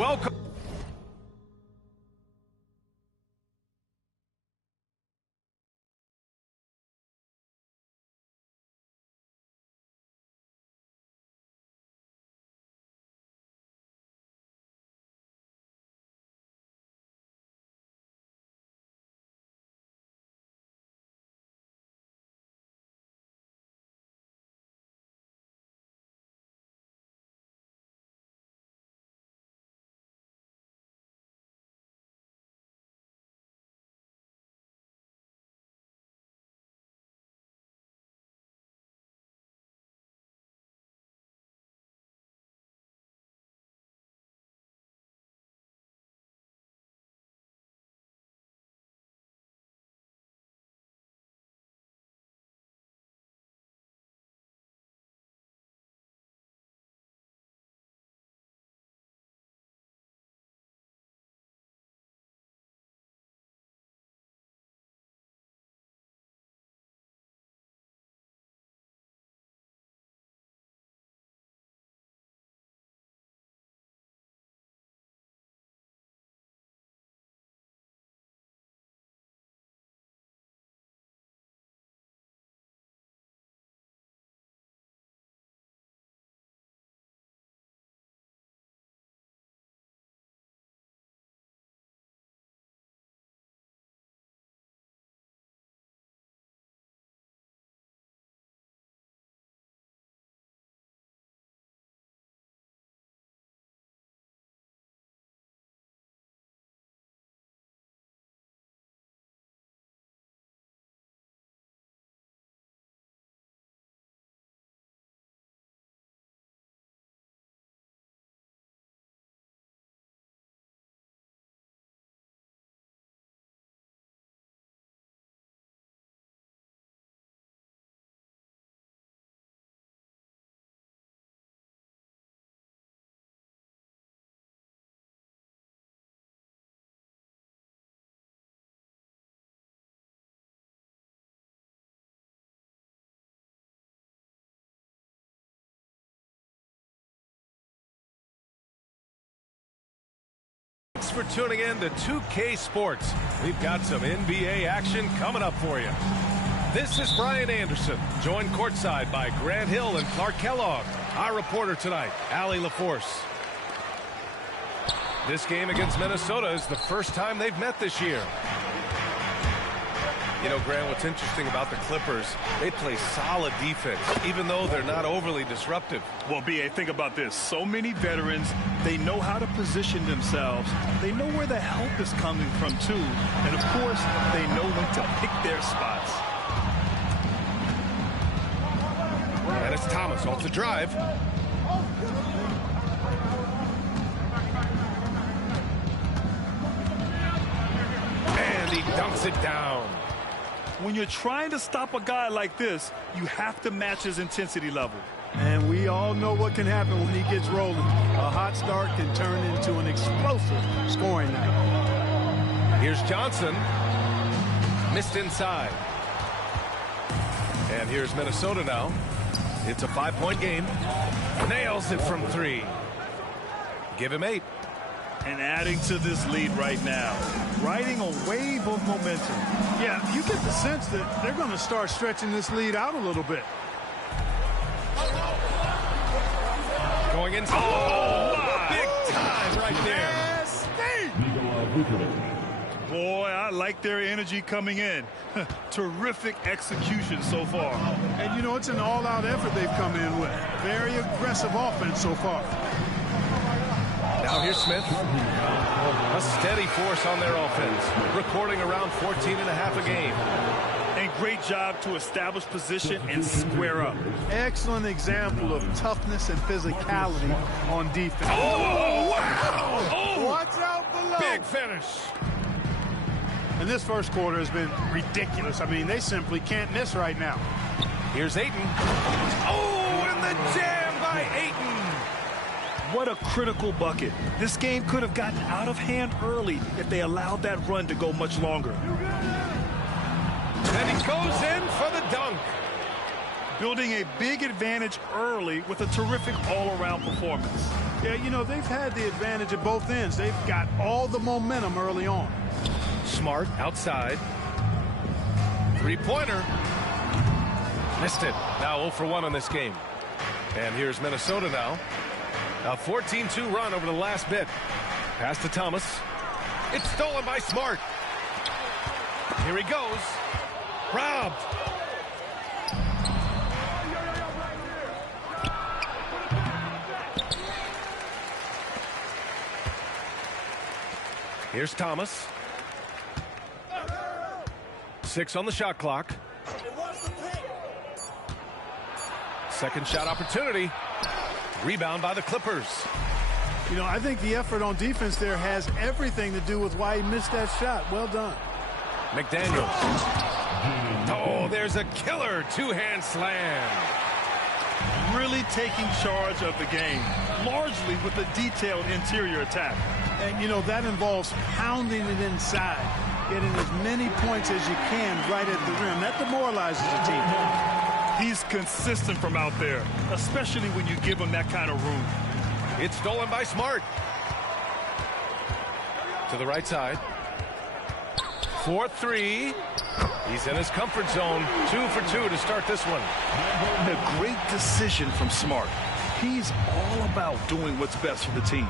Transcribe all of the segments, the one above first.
welcome. Thanks for tuning in to 2K Sports. We've got some NBA action coming up for you. This is Brian Anderson, joined courtside by Grant Hill and Clark Kellogg. Our reporter tonight, Allie LaForce. This game against Minnesota is the first time they've met this year. You know, Grant, what's interesting about the Clippers, they play solid defense, even though they're not overly disruptive. Well, B.A., think about this. So many veterans, they know how to position themselves. They know where the help is coming from, too. And, of course, they know when to pick their spots. And it's Thomas off the drive. And he dunks it down. When you're trying to stop a guy like this, you have to match his intensity level. And we all know what can happen when he gets rolling. A hot start can turn into an explosive scoring night. Here's Johnson. Missed inside. And here's Minnesota now. It's a 5-point game. Nails it from 3. Give him 8. And adding to this lead right now, riding a wave of momentum. Yeah, you get the sense that they're going to start stretching this lead out a little bit. Going inside. Oh, big time right there. Boy, I like their energy coming in. Terrific execution so far. And, you know, it's an all-out effort they've come in with. Very aggressive offense so far. Now here's Smith. A steady force on their offense, recording around 14.5 a game. And great job to establish position and square up. Excellent example of toughness and physicality on defense. Oh, wow! Oh, watch out below. Big finish. And this first quarter has been ridiculous. I mean, they simply can't miss right now. Here's Ayton. Oh, and the jam by Ayton. What a critical bucket. This game could have gotten out of hand early if they allowed that run to go much longer. And he goes in for the dunk. building a big advantage early with a terrific all-around performance. Yeah, you know, they've had the advantage at both ends. They've got all the momentum early on. Smart outside. Three-pointer. Missed it. Now 0 for 1 in this game. And here's Minnesota now. A 14-2 run over the last bit. Pass to Thomas. It's stolen by Smart. Here he goes. Robbed. Here's Thomas. 6 on the shot clock. Second shot opportunity. Rebound by the Clippers. You know, I think the effort on defense there has everything to do with why he missed that shot. Well done. McDaniels. Oh, there's a killer two-hand slam. Really taking charge of the game, largely with a detailed interior attack. And, you know, that involves pounding it inside, getting as many points as you can right at the rim. That demoralizes the team. He's consistent from out there, especially when you give him that kind of room. It's stolen by Smart. To the right side. 4-3. He's in his comfort zone. 2 for 2 to start this one. A great decision from Smart. He's all about doing what's best for the team.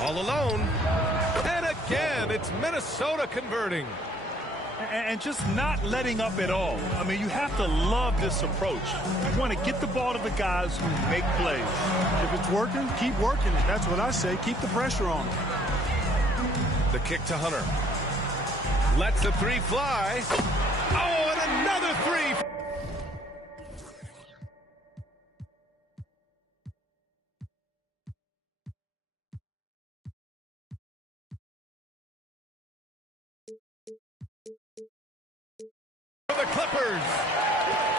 All alone. And again, it's Minnesota converting. And just not letting up at all. I mean, you have to love this approach. You want to get the ball to the guys who make plays. If it's working, keep working it. That's what I say. Keep the pressure on. The kick to Hunter. Lets the three fly. Oh, and another three. The Clippers.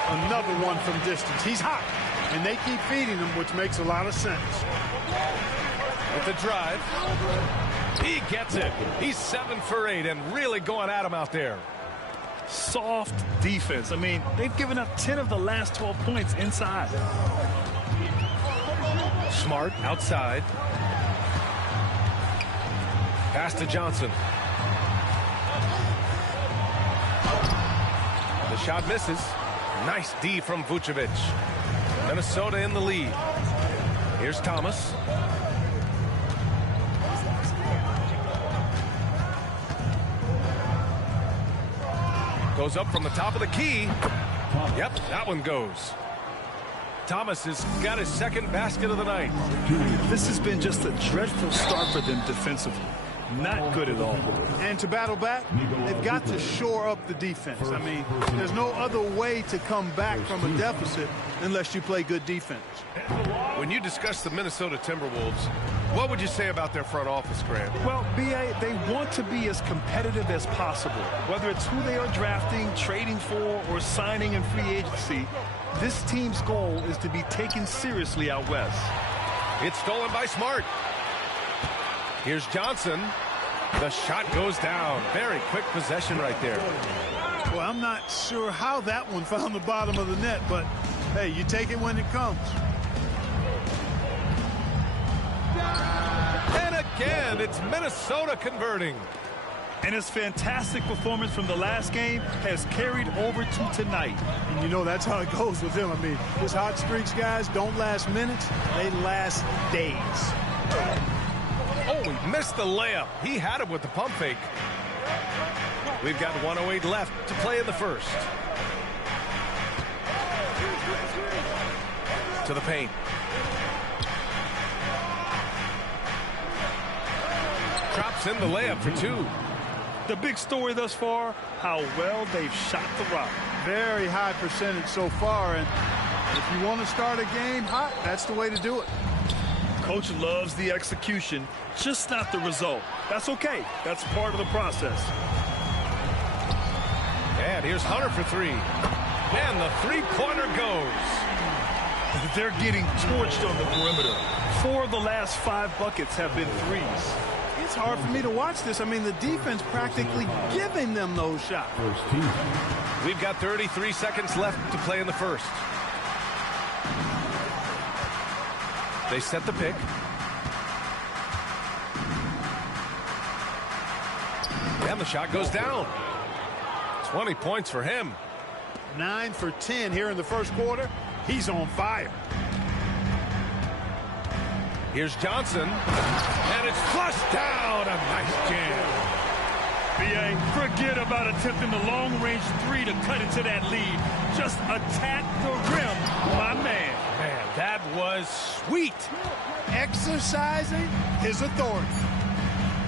Another one from distance. He's hot, and they keep feeding him, which makes a lot of sense. With the drive. He gets it. He's 7 for 8 and really going at him out there. Soft defense. I mean, they've given up 10 of the last 12 points inside. Smart outside. Pass to Johnson. The shot misses. Nice D from Vucevic. Minnesota in the lead. Here's Thomas. Goes up from the top of the key. Yep, that one goes. Thomas has got his second basket of the night. This has been just a dreadful start for them defensively. Not good at all. And to battle back, they've got to shore up the defense. I mean, there's no other way to come back from a deficit unless you play good defense. When you discuss the Minnesota Timberwolves, what would you say about their front office, Grant? Well, B.A., they want to be as competitive as possible. Whether it's who they are drafting, trading for, or signing in free agency, this team's goal is to be taken seriously out west. It's stolen by Smart. Here's Johnson. The shot goes down. Very quick possession right there. Well, I'm not sure how that one found the bottom of the net, but, hey, you take it when it comes. And again, it's Minnesota converting. And his fantastic performance from the last game has carried over to tonight. And you know that's how it goes with him. I mean, his hot streaks, guys, don't last minutes. They last days. Oh, he missed the layup. He had it with the pump fake. We've got 1:08 left to play in the first. To the paint. Drops in the layup for 2. The big story thus far, how well they've shot the rock. Very high percentage so far, and if you want to start a game hot, that's the way to do it. Coach loves the execution, just not the result. That's okay. That's part of the process. And here's Hunter for 3. And the three-pointer goes. They're getting torched on the perimeter. 4 of the last 5 buckets have been threes. It's hard for me to watch this. I mean, the defense practically giving them those shots. We've got 33 seconds left to play in the first. They set the pick. And the shot goes down. 20 points for him. 9 for 10 here in the first quarter. He's on fire. Here's Johnson. And it's flushed down. A nice jam. B.A., forget about attempting the long-range three to cut into that lead. Just attack the rim, my man. Man, that was sweet. Exercising his authority.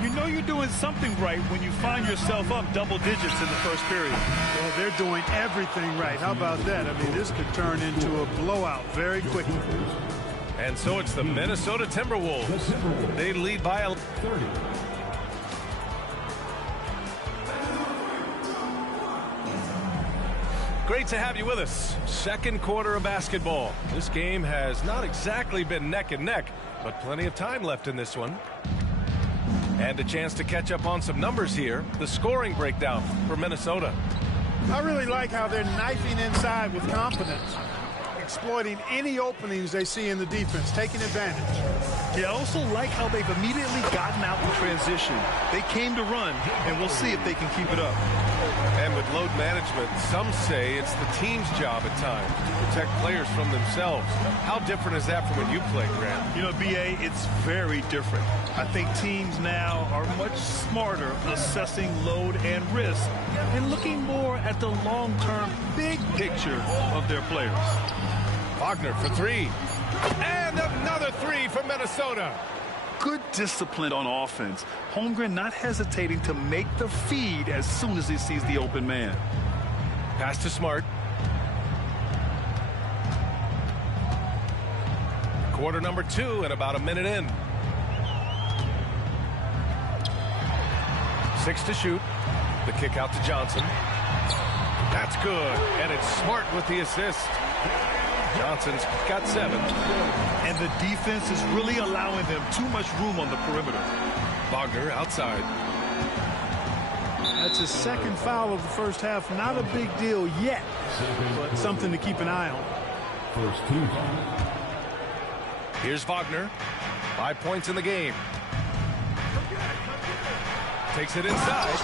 You know you're doing something right when you find yourself up double digits in the first period. Well, they're doing everything right. How about that? I mean, this could turn into a blowout very quickly. And so it's the Minnesota Timberwolves. They lead by 30. Great to have you with us. Second quarter of basketball. This game has not exactly been neck and neck, but plenty of time left in this one. And a chance to catch up on some numbers here. The scoring breakdown for Minnesota. I really like how they're knifing inside with confidence, exploiting any openings they see in the defense, taking advantage. Yeah, I also like how they've immediately gotten out in transition. They came to run, and we'll see if they can keep it up. And with load management, some say it's the team's job at times to protect players from themselves. How different is that from when you played, Grant? You know, B.A., it's very different. I think teams now are much smarter assessing load and risk and looking more at the long-term big picture of their players. Wagner for three. And another three for Minnesota. Good discipline on offense. Holmgren not hesitating to make the feed as soon as he sees the open man. Pass to Smart. Quarter number 2 and about a minute in. 6 to shoot. The kick out to Johnson. That's good. And it's Smart with the assist. Johnson's got 7. And the defense is really allowing them too much room on the perimeter. Wagner outside. That's his second foul of the first half. Not a big deal yet, but something to keep an eye on. First team. Here's Wagner. 5 points in the game. Takes it inside.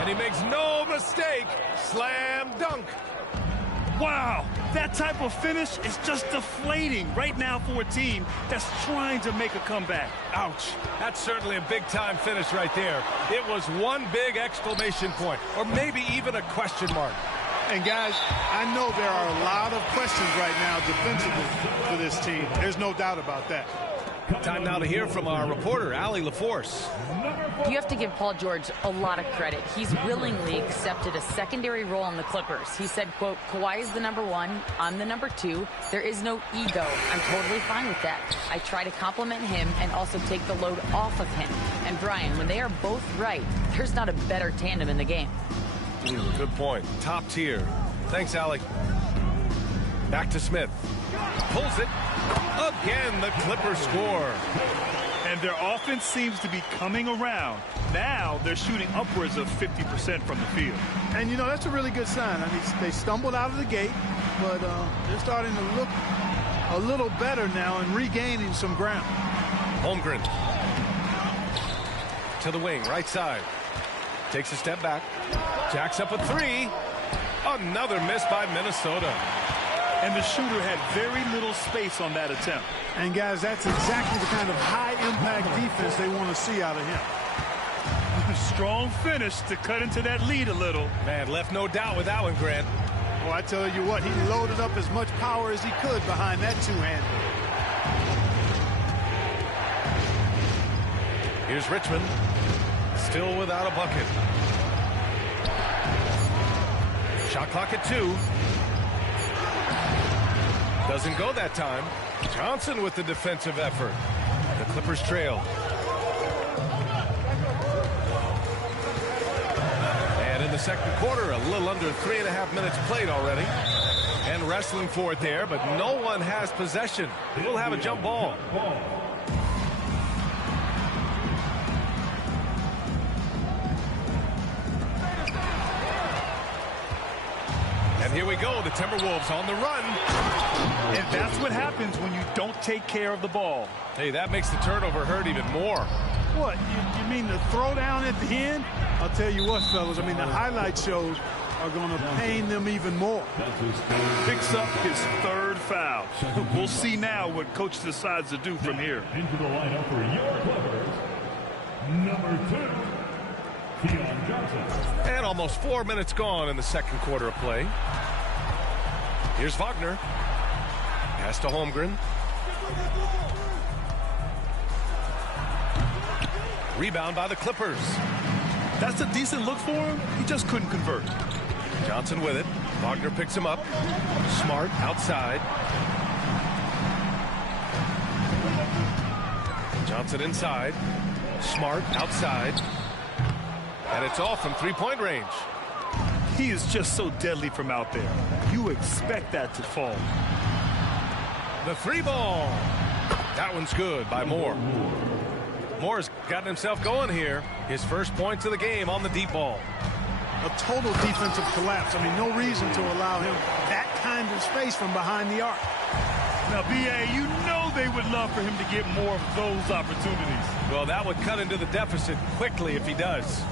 And he makes no mistake. Slam dunk. Wow, that type of finish is just deflating right now for a team that's trying to make a comeback. Ouch. That's certainly a big-time finish right there. It was one big exclamation point, or maybe even a question mark. And, guys, I know there are a lot of questions right now defensively for this team. There's no doubt about that. Time now to hear from our reporter, Allie LaForce. You have to give Paul George a lot of credit. He's willingly accepted a secondary role on the Clippers. He said, quote, Kawhi is the #1, I'm the #2. There is no ego. I'm totally fine with that. I try to compliment him and also take the load off of him. And Brian, when they are both right, there's not a better tandem in the game. Good point. Top tier. Thanks, Allie. Back to Smith. Pulls it. Again, the Clippers score. And their offense seems to be coming around. Now they're shooting upwards of 50% from the field. And, you know, that's a really good sign. I mean, they stumbled out of the gate, but they're starting to look a little better now and regaining some ground. Holmgren. To the wing, right side. Takes a step back. Jacks up a 3. Another miss by Minnesota. And the shooter had very little space on that attempt. And, guys, that's exactly the kind of high-impact defense they want to see out of him. Strong finish to cut into that lead a little. Man, left no doubt with that one, Grant. Well, I tell you what, he loaded up as much power as he could behind that two-hander. Here's Richmond. Still without a bucket. Shot clock at 2. Doesn't go that time. Johnson with the defensive effort. The Clippers trail. And in the second quarter, a little under 3.5 minutes played already. And wrestling for it there, but no one has possession. We'll have a jump ball. Here we go. The Timberwolves on the run. And that's what happens when you don't take care of the ball. Hey, that makes the turnover hurt even more. What, you mean the throwdown at the end? I'll tell you what, fellas, I mean, the highlight shows are going to pain them even more. Picks up his third foul. We'll see now what coach decides to do from here. Into the lineup for your Clippers, number 2, Keon Johnson. And almost 4 minutes gone in the second quarter of play. Here's Wagner. Pass to Holmgren. Rebound by the Clippers. That's a decent look for him. He just couldn't convert. Johnson with it. Wagner picks him up. Smart outside. Johnson inside. Smart outside. And it's off from three-point range. He is just so deadly from out there. You expect that to fall. The three ball. That one's good by Moore. Moore's gotten himself going here. His first points of the game on the deep ball. A total defensive collapse. I mean, no reason to allow him that kind of space from behind the arc. Now, B.A., you know they would love for him to get more of those opportunities. Well, that would cut into the deficit quickly if he does.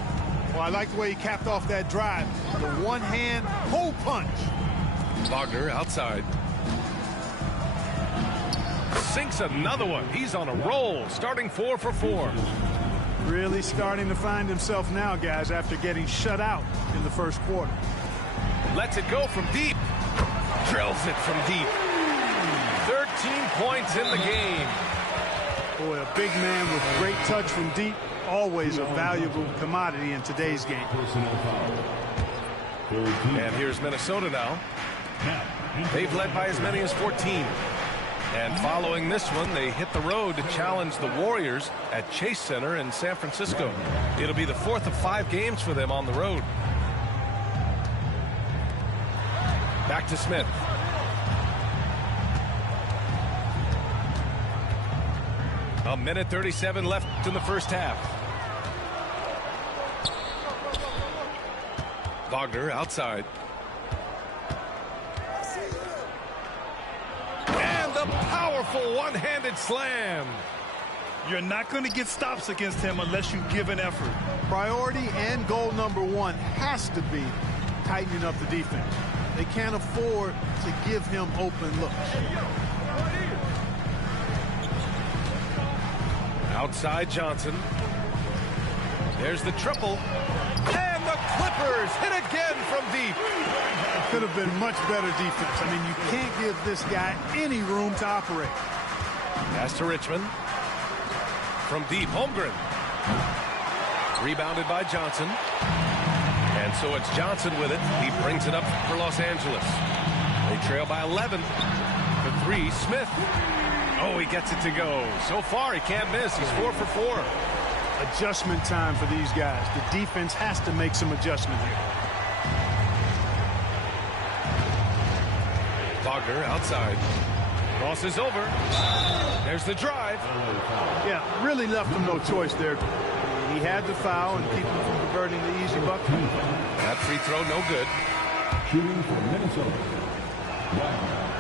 Well, I like the way he capped off that drive. The one-hand hole punch. Wagner outside. Sinks another one. He's on a roll, starting 4 for 4. Really starting to find himself now, guys, after getting shut out in the first quarter. Lets it go from deep. Drills it from deep. 13 points in the game. Boy, a big man with great touch from deep, always a valuable commodity in today's game. And here's Minnesota now. They've led by as many as 14. And following this one, they hit the road to challenge the Warriors at Chase Center in San Francisco. It'll be the 4th of 5 games for them on the road. Back to Smith. A minute 37 left in the first half. Wagner outside. A powerful one-handed slam. You're not going to get stops against him unless you give an effort. Priority and goal number 1 has to be tightening up the defense. They can't afford to give him open looks. Outside Johnson. There's the triple. And the Clippers hit again from deep. Could have been much better defense. I mean, you can't give this guy any room to operate. Pass to Richmond. From deep, Holmgren. Rebounded by Johnson. And so it's Johnson with it. He brings it up for Los Angeles. They trail by 11. For 3, Smith. Oh, he gets it to go. So far, he can't miss. He's 4 for 4. Adjustment time for these guys. The defense has to make some adjustment here. Wagner outside. Crosses over. There's the drive. Yeah, really left him no choice there. He had the foul and keep him from converting the easy bucket. That free throw no good. Shooting for Minnesota.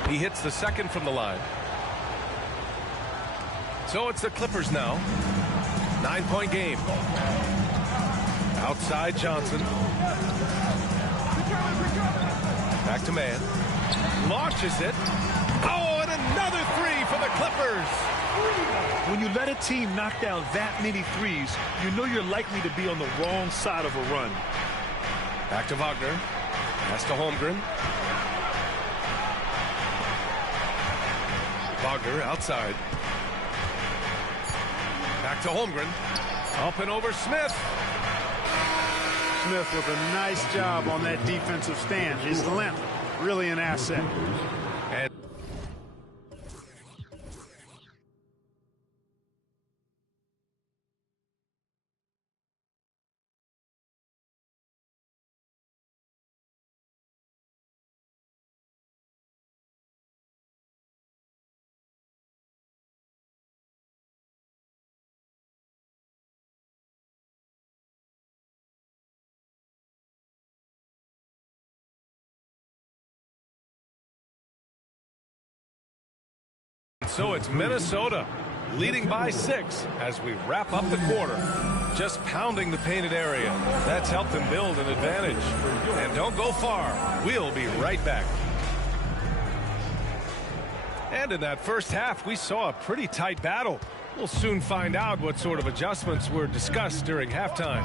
He hits the second from the line. So it's the Clippers now. 9-point game. Outside Johnson. Back to man. Launches it. Oh, and another 3 for the Clippers. When you let a team knock down that many threes, you know you're likely to be on the wrong side of a run. Back to Wagner. Pass to Holmgren. Wagner outside. Back to Holmgren. Up and over Smith. Smith with a nice job on that defensive stand. His length, really an asset. And so it's Minnesota leading by 6 as we wrap up the quarter. Just pounding the painted area. That's helped them build an advantage. And don't go far. We'll be right back. And in that first half, we saw a pretty tight battle. We'll soon find out what sort of adjustments were discussed during halftime.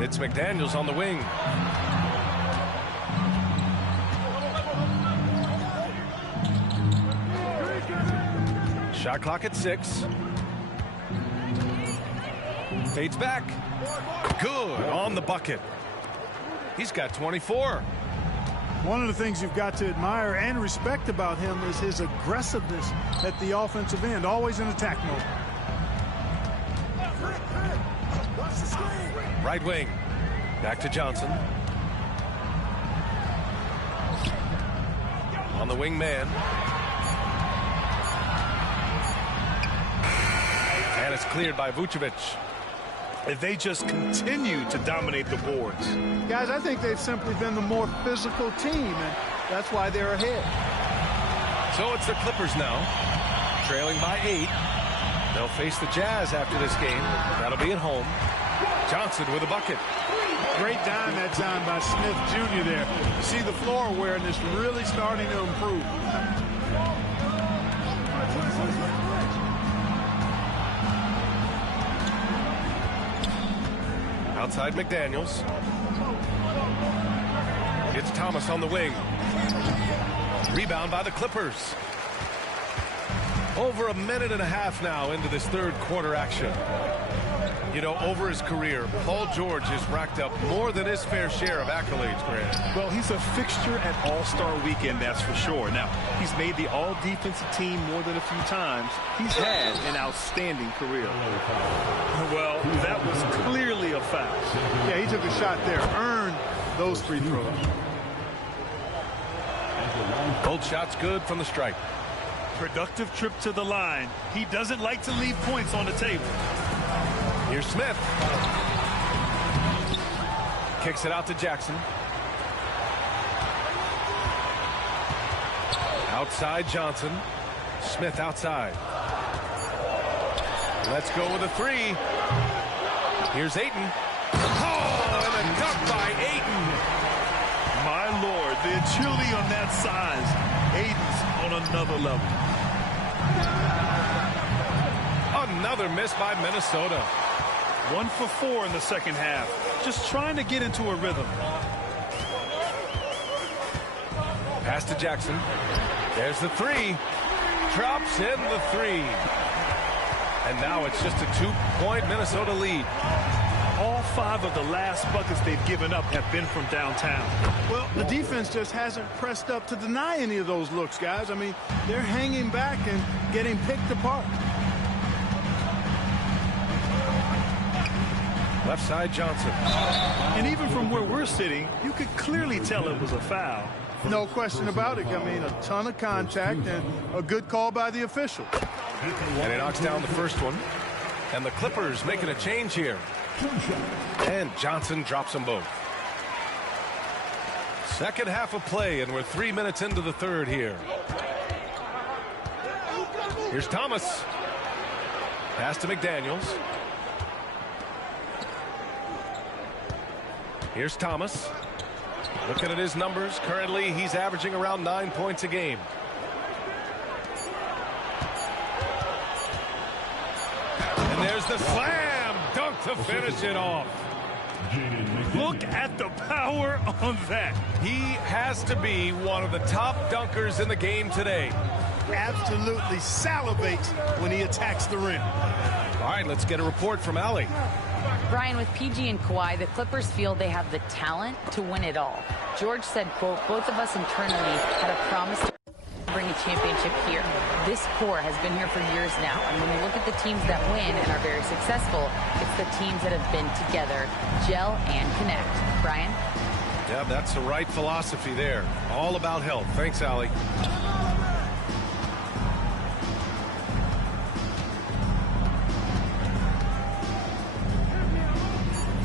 It's McDaniels on the wing. Shot clock at 6. Fades back. Good on the bucket. He's got 24. One of the things you've got to admire and respect about him is his aggressiveness at the offensive end, always in attack mode. Right wing. Back to Johnson. On the wing man. And it's cleared by Vucevic. If they just continue to dominate the boards. Guys, I think they've simply been the more physical team, and that's why they're ahead. So it's the Clippers now, trailing by 8. They'll face the Jazz after this game. That'll be at home. Johnson with a bucket. Great dime that time by Smith Jr. there. You see the floor awareness really starting to improve. Outside McDaniels. It's Thomas on the wing. Rebound by the Clippers. Over a minute and a half now into this third quarter action. You know, over his career, Paul George has racked up more than his fair share of accolades, Grant. Well, he's a fixture at All-Star Weekend, that's for sure. Now, he's made the all-defensive team more than a few times. He's had an outstanding career. Well, that was clearly a foul. Yeah, he took a shot there, earned those free throws. Both shots good from the stripe. Productive trip to the line. He doesn't like to leave points on the table. Here's Smith. Kicks it out to Jackson. Outside Johnson. Smith outside. Let's go with a 3. Here's Ayton. Oh, and a dunk by Ayton. My Lord, the agility on that size. Ayton's on another level. Another miss by Minnesota. 1 for 4 in the second half. Just trying to get into a rhythm. Pass to Jackson. There's the 3. Drops in the 3. And now it's just a 2-point Minnesota lead. All 5 of the last buckets they've given up have been from downtown. Well, the defense just hasn't pressed up to deny any of those looks, guys. I mean, they're hanging back and getting picked apart. Left side Johnson. And even from where we're sitting, you could clearly tell it was a foul. No question about it. I mean, a ton of contact and a good call by the official. And he knocks down the first one. And the Clippers making a change here. And Johnson drops them both. Second half of play, and we're 3 minutes into the third here. Here's Thomas. Pass to McDaniels. Here's Thomas. Looking at his numbers, currently he's averaging around 9 points a game. And there's the slam dunk to finish it off. Look at the power on that. He has to be one of the top dunkers in the game today. Absolutely salivates when he attacks the rim. All right, let's get a report from Allie. Brian, with PG and Kawhi, the Clippers feel they have the talent to win it all. George said, quote, both of us internally had a promise to bring a championship here. This core has been here for years now, and when you look at the teams that win and are very successful, it's the teams that have been together, gel and connect. Brian? Yeah, that's the right philosophy there. All about health. Thanks, Allie.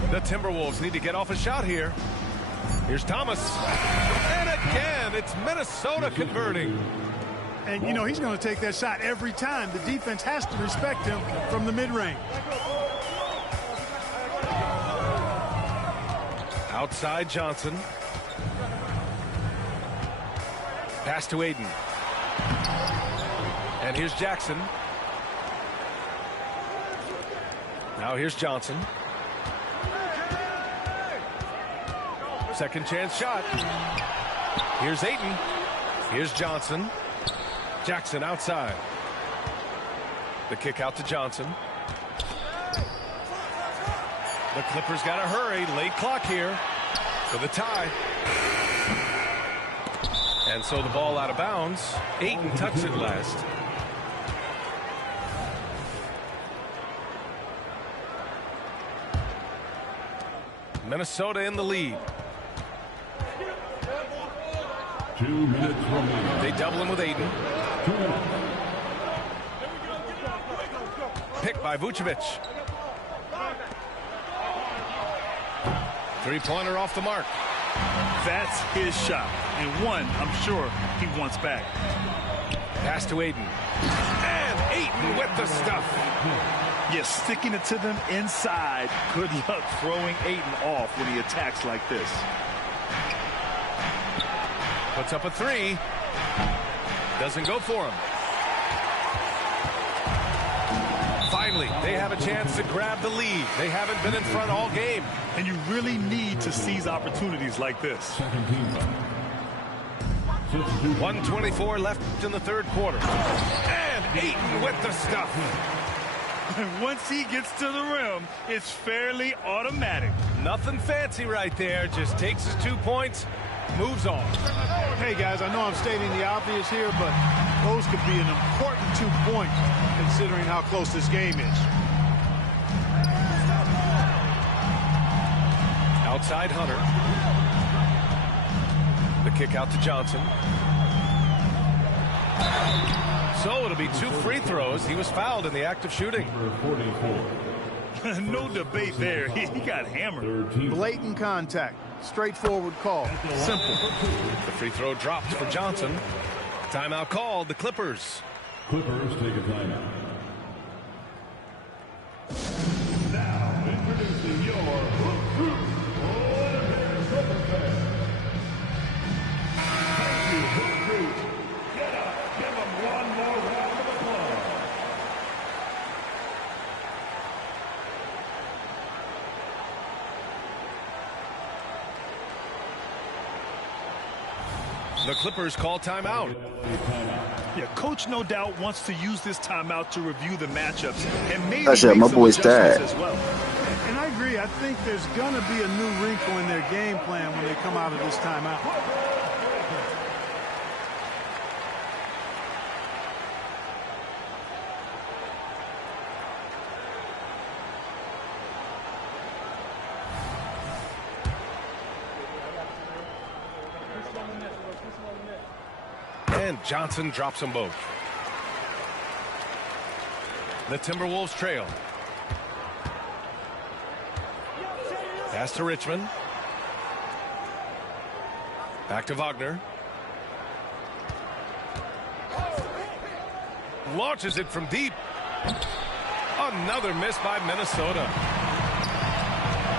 The Timberwolves need to get off a shot here. Here's Thomas. And again, And it's Minnesota converting. And, you know, he's going to take that shot every time. The defense has to respect him from the mid-range. Outside Johnson. Pass to Aiden. And here's Jackson. Now here's Johnson. Second chance shot. Here's Aiden. Here's Johnson. Jackson outside. The kick out to Johnson. The Clippers got to hurry. Late clock here for the tie. And so the ball out of bounds. Aiden tucks it last. Minnesota in the lead. 2 minutes remaining. They double him with Aiden. Picked by Vucevic. Three-pointer off the mark. That's his shot. And one, I'm sure, he wants back. Pass to Aiden. And Aiden with the stuff. Yeah, sticking it to them inside. Good luck throwing Aiden off when he attacks like this. Puts up a three. Doesn't go for him. Finally, they have a chance to grab the lead. They haven't been in front all game. And you really need to seize opportunities like this. 1:24 left in the third quarter. And Aiden with the stuff. And once he gets to the rim, it's fairly automatic. Nothing fancy right there. Just takes his 2 points, moves on. Hey, guys, I know I'm stating the obvious here, but those could be an important 2 points considering how close this game is. Outside Hunter. The kick out to Johnson. So it'll be 2 free throws. He was fouled in the act of shooting. No debate there. He got hammered. Blatant contact. Straightforward call. Simple. The free throw dropped for Johnson. Timeout called. The Clippers. Clippers take a timeout. Now introducing your Hoop Group. Clippers fans. Thank you, Hoop Group. Get up. Give them one more round of applause. The Clippers call timeout. Yeah, coach no doubt wants to use this timeout to review the matchups and maybe That's it, make my some boy's adjustments dad. as well. And I agree. I think there's going to be a new wrinkle in their game plan when they come out of this timeout. And Johnson drops them both. The Timberwolves trail. Pass to Richmond. Back to Wagner. Launches it from deep. Another miss by Minnesota.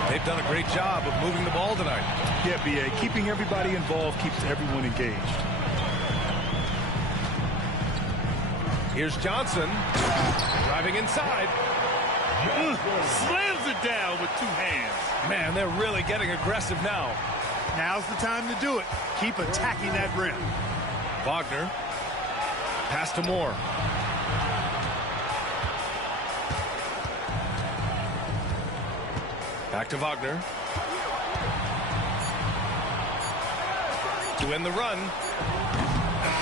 They've done a great job of moving the ball tonight. Yeah, B.A. Keeping everybody involved keeps everyone engaged. Here's Johnson. Driving inside. Slams it down with 2 hands. Man, they're really getting aggressive now. Now's the time to do it. Keep attacking that rim. Wagner. Pass to Moore. Back to Wagner. To end the run.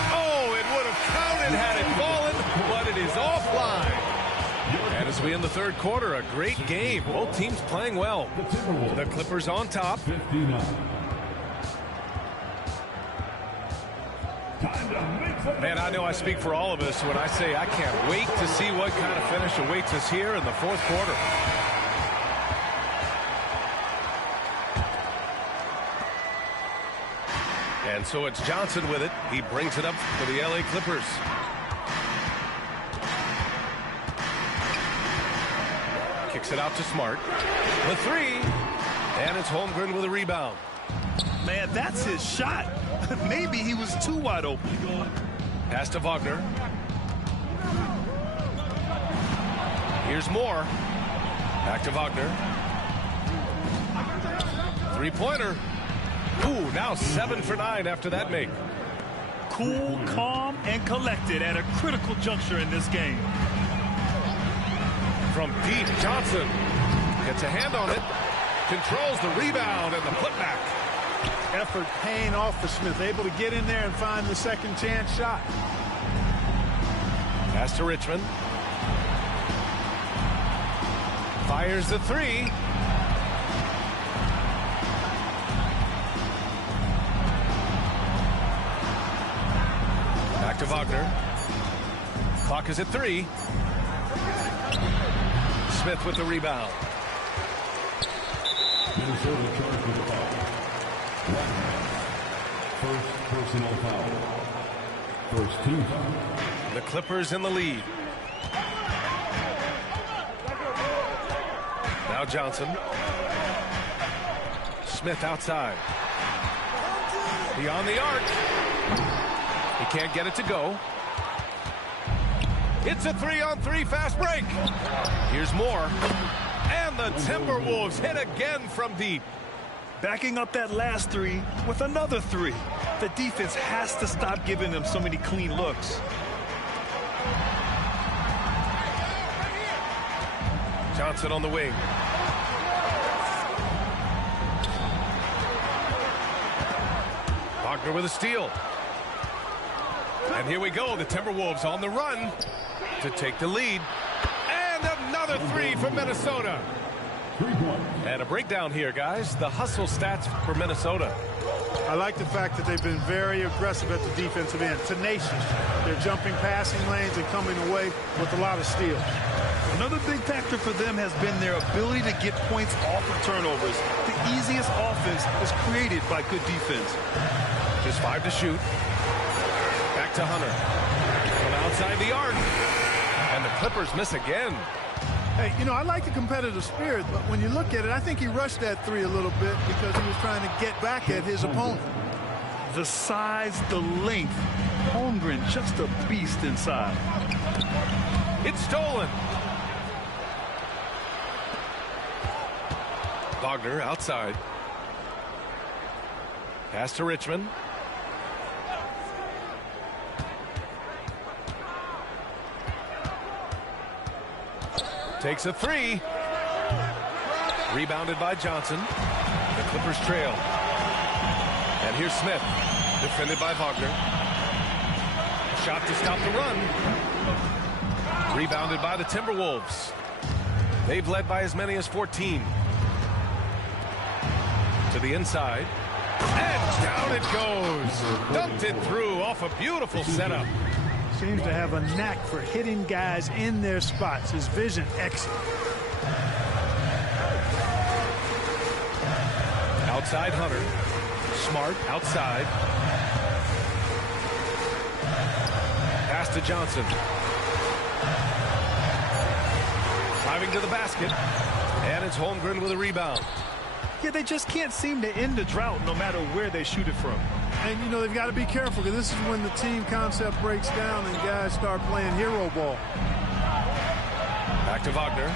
Oh, it would have counted had it fallen, but it is offline. And as we end the third quarter, a great game. Both teams playing well. The Clippers on top. 59. Man, I know I speak for all of us when I say I can't wait to see what kind of finish awaits us here in the fourth quarter. And so it's Johnson with it. He brings it up for the LA Clippers. Kicks it out to Smart. The three. And it's Holmgren with a rebound. Man, that's his shot. Maybe he was too wide open. Pass to Wagner. Here's Moore. Back to Wagner. Three-pointer. Ooh, now 7 for 9 after that make. Cool, calm, and collected at a critical juncture in this game. From deep, Johnson gets a hand on it. Controls the rebound and the putback. Effort paying off for Smith. Able to get in there and find the second chance shot. Pass to Richmond. Fires the three. Back to Wagner. Clock is at 3. Smith with the rebound. Minnesota charged with a foul. First personal foul. First team foul. The Clippers in the lead. Now Johnson. Smith outside. Beyond the arc. He can't get it to go. It's a 3-on-3 fast break. Here's Moore. And the Timberwolves hit again from deep. Backing up that last three with another three. The defense has to stop giving them so many clean looks. Johnson on the wing. Wagner with a steal. And here we go. The Timberwolves on the run to take the lead. And another three for Minnesota. And a breakdown here, guys. The hustle stats for Minnesota. I like the fact that they've been very aggressive at the defensive end. Tenacious. They're jumping passing lanes and coming away with a lot of steals. Another big factor for them has been their ability to get points off of turnovers. The easiest offense is created by good defense. Just 5 to shoot. Back to Hunter. From outside the arc. And the Clippers miss again. Hey, you know, I like the competitive spirit, but when you look at it, I think he rushed that three a little bit because he was trying to get back at his opponent. The size, the length. Holmgren, just a beast inside. It's stolen. Wagner outside. Pass to Richmond. Takes a three. Rebounded by Johnson. The Clippers trail. And here's Smith. Defended by Wagner. Shot to stop the run. Rebounded by the Timberwolves. They've led by as many as 14. To the inside. And down it goes. Dumped it through off a beautiful setup. Seems to have a knack for hitting guys in their spots. His vision excellent. Outside Hunter. Smart outside. Pass to Johnson. Driving to the basket. And it's Holmgren with a rebound. Yeah, they just can't seem to end the drought no matter where they shoot it from. And, you know, they've got to be careful because this is when the team concept breaks down and guys start playing hero ball. Back to Wagner.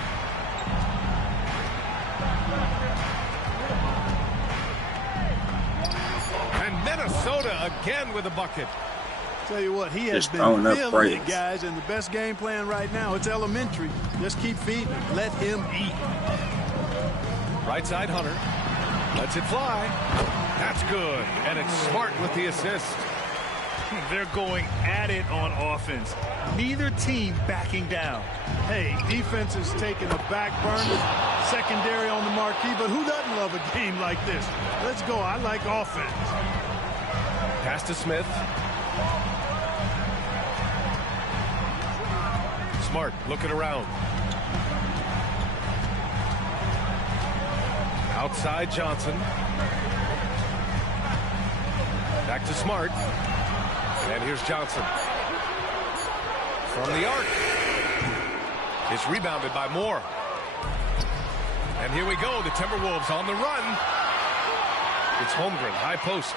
And Minnesota again with a bucket. Tell you what, he has Just been throwing up feeling praise. it, guys, and the best game plan right now, it's elementary. Just keep feeding him. Let him eat. Right side Hunter. Lets it fly. That's good. And it's Smart with the assist. They're going at it on offense. Neither team backing down. Hey, defense is taking a back burner, secondary on the marquee, but who doesn't love a game like this? Let's go. I like offense. Pass to Smith. Smart looking around. Outside Johnson. Back to Smart. And here's Johnson. From the arc. It's rebounded by Moore. And here we go. The Timberwolves on the run. It's Holmgren, high post.